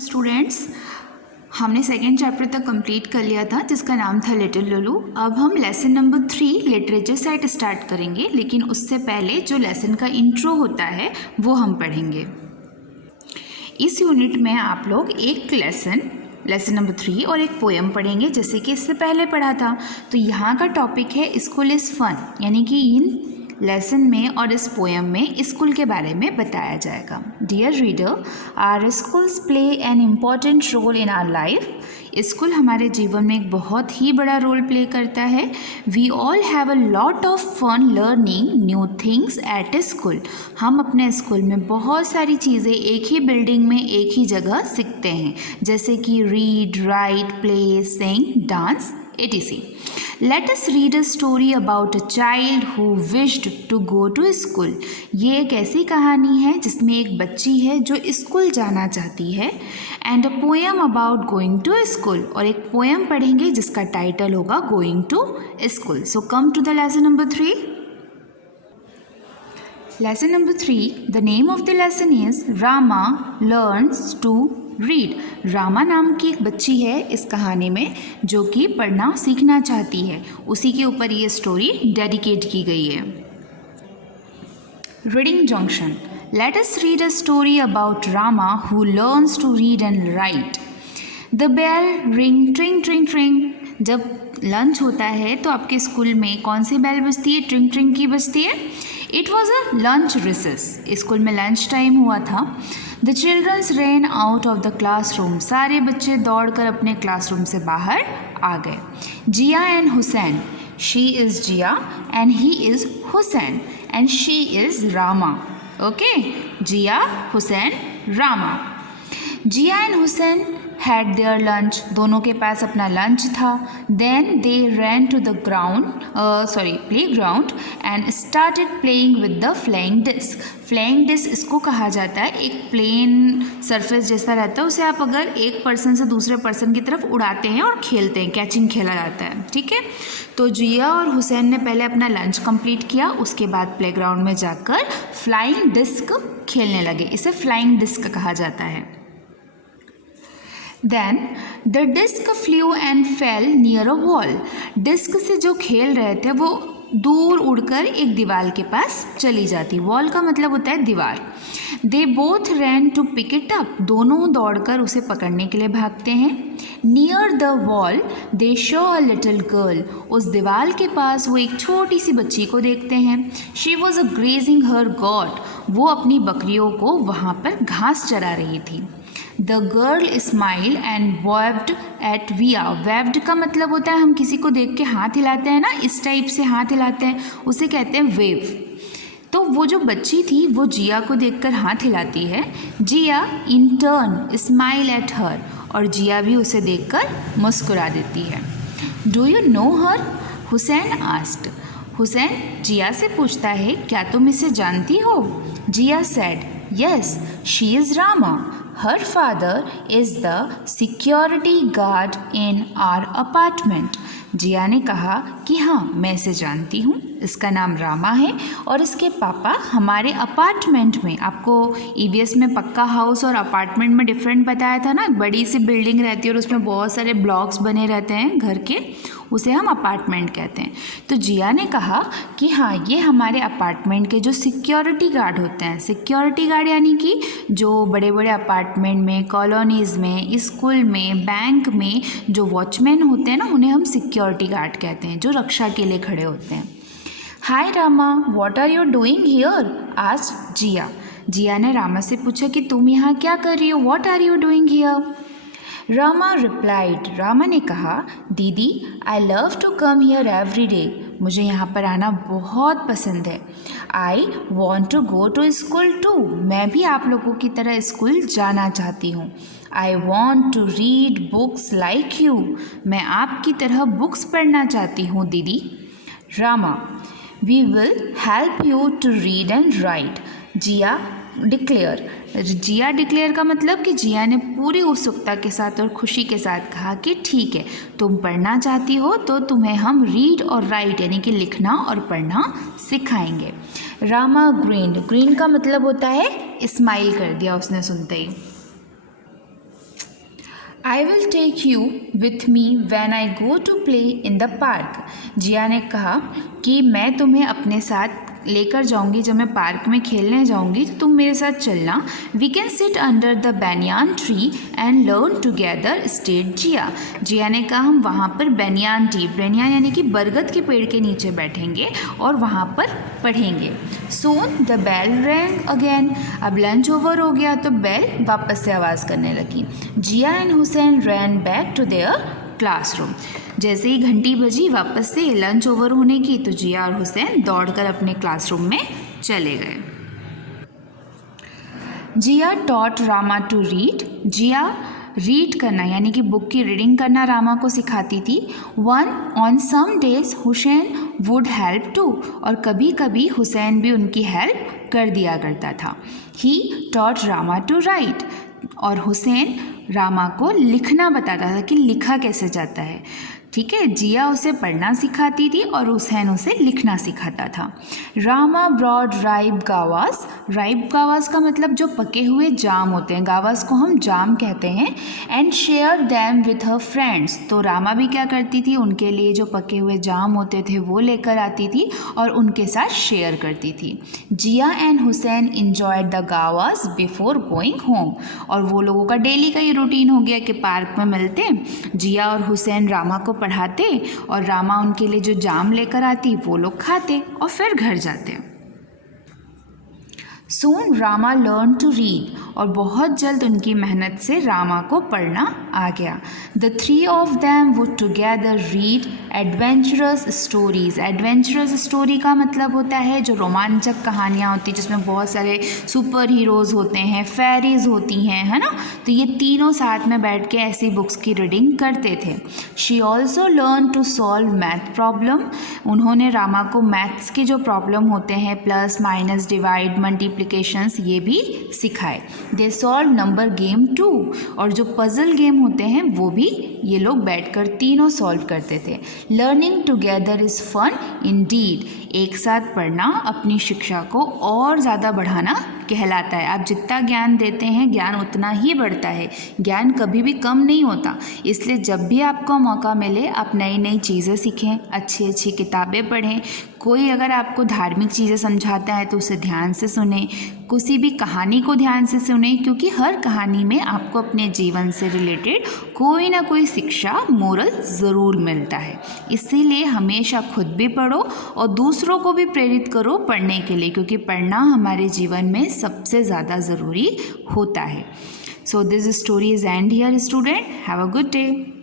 Students, हमने second chapter तक complete कर लिया था जिसका नाम था लिटिल लुलू। अब हम lesson number 3 literature site start करेंगे, लेकिन उससे पहले जो लेसन का इंट्रो होता है वो हम पढ़ेंगे। इस यूनिट में आप लोग एक लेसन नंबर 3 और एक पोएम पढ़ेंगे, जैसे कि इससे पहले पढ़ा था। तो यहाँ का टॉपिक है स्कूल इज़ फन, यानी कि इन लेसन में और इस पोएम में स्कूल के बारे में बताया जाएगा। Dear reader, our schools play an important role in our life. School हमारे जीवन में एक बहुत ही बड़ा रोल प्ले करता है। We all have a lot of fun learning new things at school. हम अपने स्कूल में बहुत सारी चीज़ें एक ही बिल्डिंग में एक ही जगह सीखते हैं, जैसे कि read, right, play, Singh, dance etc. Let us read a story about a child who wished to go to school. ये एक ऐसी कहानी है जिसमें एक बच्ची है जो स्कूल जाना चाहती है। And a poem about going to school, और एक पोएम पढ़ेंगे जिसका टाइटल होगा Going to School. So come to the lesson number 3. Lesson number 3, the name of the lesson is Rama learns to read. Rama नाम की एक बच्ची है इस कहानी में जो कि पढ़ना सीखना चाहती है। उसी के ऊपर ये स्टोरी डेडिकेट की गई है। Reading junction. Let us read a story about Rama who learns to read and write. The bell ring tring tring tring. जब लंच होता है तो आपके स्कूल में कौन सी बेल बजती है? ट्रिंग ट्रिंग की बजती है। It was a lunch recess. School में लंच टाइम हुआ था। The childrens ran out of the classroom. सारे बच्चे दौड़कर अपने क्लासरूम से बाहर आ गए। Jiya and Hussain. She is Jiya and he is Hussain and she is Rama. Okay, Jiya, Hussain, Rama. Jiya and Hussain had their lunch. दोनों के पास अपना लंच था। Then they ran to the play ground and started playing with the flying disc. Flying disc इसको कहा जाता है, एक प्लेन सरफेस जैसा रहता है, उसे आप अगर एक पर्सन से दूसरे पर्सन की तरफ उड़ाते हैं और खेलते हैं, कैचिंग खेला जाता है। ठीक है, तो जिया और हुसैन ने पहले अपना लंच कंप्लीट किया, उसके बाद प्लेग्राउंड में जाकर फ्लाइंग डिस्क खेलने लगे। इसे फ्लाइंग डिस्क कहा जाता है। Then the disc flew and fell near a wall. Disc से जो खेल रहे थे वो दूर उड़कर एक दीवार के पास चली जाती। वॉल का मतलब होता है दीवार। They both ran to pick it up. दोनों दौड़कर उसे पकड़ने के लिए भागते हैं। Near the wall they saw a little girl. उस दीवार के पास वो एक छोटी सी बच्ची को देखते हैं। She was grazing her goat. वो अपनी बकरियों को वहाँ पर घास चरा रही थी। The girl smiled and waved at Via. Waved का मतलब होता है हम किसी को देख के हाथ हिलाते हैं ना, इस टाइप से हाथ हिलाते हैं, उसे कहते हैं वेव। तो वो जो बच्ची थी वो जिया को देखकर हाथ हिलाती है। Jiya in turn smile at her, और जिया भी उसे देखकर मुस्कुरा देती है। Do you know her? Hussain asked. Hussain Jiya से पूछता है, क्या तुम इसे जानती हो? Jiya said, yes, she is Rama. Her father is the security guard in our apartment. Jiya ने कहा कि हाँ, मैं इसे जानती हूँ, इसका नाम रामा है और इसके पापा हमारे अपार्टमेंट में, आपको ईवीएस में पक्का हाउस और अपार्टमेंट में डिफरेंट बताया था ना, बड़ी सी बिल्डिंग रहती है और उसमें बहुत सारे ब्लॉक्स बने रहते हैं घर के, उसे हम अपार्टमेंट कहते हैं। तो जिया ने कहा कि हाँ, ये हमारे अपार्टमेंट के जो सिक्योरिटी गार्ड होते हैं, सिक्योरिटी गार्ड यानी कि जो बड़े बड़े अपार्टमेंट में, कॉलोनीज़ में, स्कूल में, बैंक में जो वॉचमैन होते हैं ना, उन्हें हम सिक्योरिटी गार्ड कहते हैं, जो रक्षा के लिए खड़े होते हैं। Hi Rama, what are you doing here? Asked Jiya. Jiya ने रामा से पूछा कि तुम यहाँ क्या कर रही हो? What are you doing here? Rama replied. Rama ने कहा, दीदी, I love to come here every day. मुझे यहाँ पर आना बहुत पसंद है। I want to go to school too. मैं भी आप लोगों की तरह स्कूल जाना चाहती हूँ। I want to read books like you. मैं आपकी तरह बुक्स पढ़ना चाहती हूँ दीदी। Rama, we will help you to read and write. Jiya declare. Jiya declare का मतलब कि जिया ने पूरी उत्सुकता के साथ और खुशी के साथ कहा कि ठीक है, तुम पढ़ना चाहती हो तो तुम्हें हम रीड और राइट यानी कि लिखना और पढ़ना सिखाएंगे। रामा ग्रीन। ग्रीन का मतलब होता है स्माइल कर दिया उसने सुनते ही। I will take you with me when I go to play in the park. जिया ने कहा कि मैं तुम्हें अपने साथ लेकर जाऊंगी, जब मैं पार्क में खेलने जाऊंगी तो तुम मेरे साथ चलना. We can sit under the banyan tree and learn together, state Jiya. Jiya ने कहा हम वहाँ पर बैनियान ट्री, बैनियान यानी कि बरगद के पेड़ के नीचे बैठेंगे और वहाँ पर पढ़ेंगे. Soon the bell rang again. अब लंच ओवर हो गया तो बेल वापस से आवाज़ करने लगी. Jiya and Hussain ran back to their classroom. जैसे ही घंटी बजी वापस से लंच ओवर होने की तो जिया और हुसैन दौड़कर अपने क्लासरूम में चले गए. Jiya taught Rama to read. Jiya read करना यानी कि बुक की रीडिंग करना रामा को सिखाती थी. On some days Hussain would help too. और कभी कभी हुसैन भी उनकी हेल्प कर दिया करता था. He taught Rama to write. और हुसैन रामा को लिखना बताता था कि लिखा कैसे जाता है. ठीक है, जिया उसे पढ़ना सिखाती थी और हुसैन उसे लिखना सिखाता था. रामा ब्रॉड राइब गावास. राइब गावास का मतलब जो पके हुए जाम होते हैं, गावास को हम जाम कहते हैं. And share them with her friends. तो रामा भी क्या करती थी, उनके लिए जो पके हुए जाम होते थे वो लेकर आती थी और उनके साथ शेयर करती थी. Jiya and Hussain enjoyed the guavas before going home. और वो लोगों का डेली का ये रूटीन हो गया कि पार्क में मिलते, जिया और हुसैन रामा को पढ़ाते और रामा उनके लिए जो जाम लेकर आती वो लोग खाते और फिर घर जाते. Soon Rama learn to read. और बहुत जल्द उनकी मेहनत से रामा को पढ़ना आ गया. The three of them would together read adventurous stories. Adventurous story का मतलब होता है जो रोमांचक कहानियाँ होती हैं जिसमें बहुत सारे सुपर हीरोज़ होते हैं, फेरीज होती हैं, है ना. तो ये तीनों साथ में बैठ के ऐसी बुक्स की रीडिंग करते थे. She also learn to solve math problem. उन्होंने रामा को मैथ्स के जो प्रॉब्लम होते हैं, प्लस माइनस डिवाइड मल्टीप्लिकेशंस, ये भी सिखाए. They solve number game too. और जो पजल गेम होते हैं वो भी ये लोग बैठकर तीनों सॉल्व करते थे. Learning together is fun indeed. एक साथ पढ़ना अपनी शिक्षा को और ज़्यादा बढ़ाना कहलाता है. आप जितना ज्ञान देते हैं ज्ञान उतना ही बढ़ता है. ज्ञान कभी भी कम नहीं होता. इसलिए जब भी आपको मौका मिले आप नई नई चीज़ें सीखें, अच्छी अच्छी किताबें पढ़ें. कोई अगर आपको धार्मिक चीज़ें समझाता है तो उसे ध्यान से सुने. किसी भी कहानी को ध्यान से सुने, क्योंकि हर कहानी में आपको अपने जीवन से रिलेटेड कोई ना कोई शिक्षा, मोरल ज़रूर मिलता है. इसीलिए हमेशा खुद भी पढ़ो और दूसरों को भी प्रेरित करो पढ़ने के लिए, क्योंकि पढ़ना हमारे जीवन में सबसे ज़्यादा ज़रूरी होता है. So this story is and here student. Have a good day.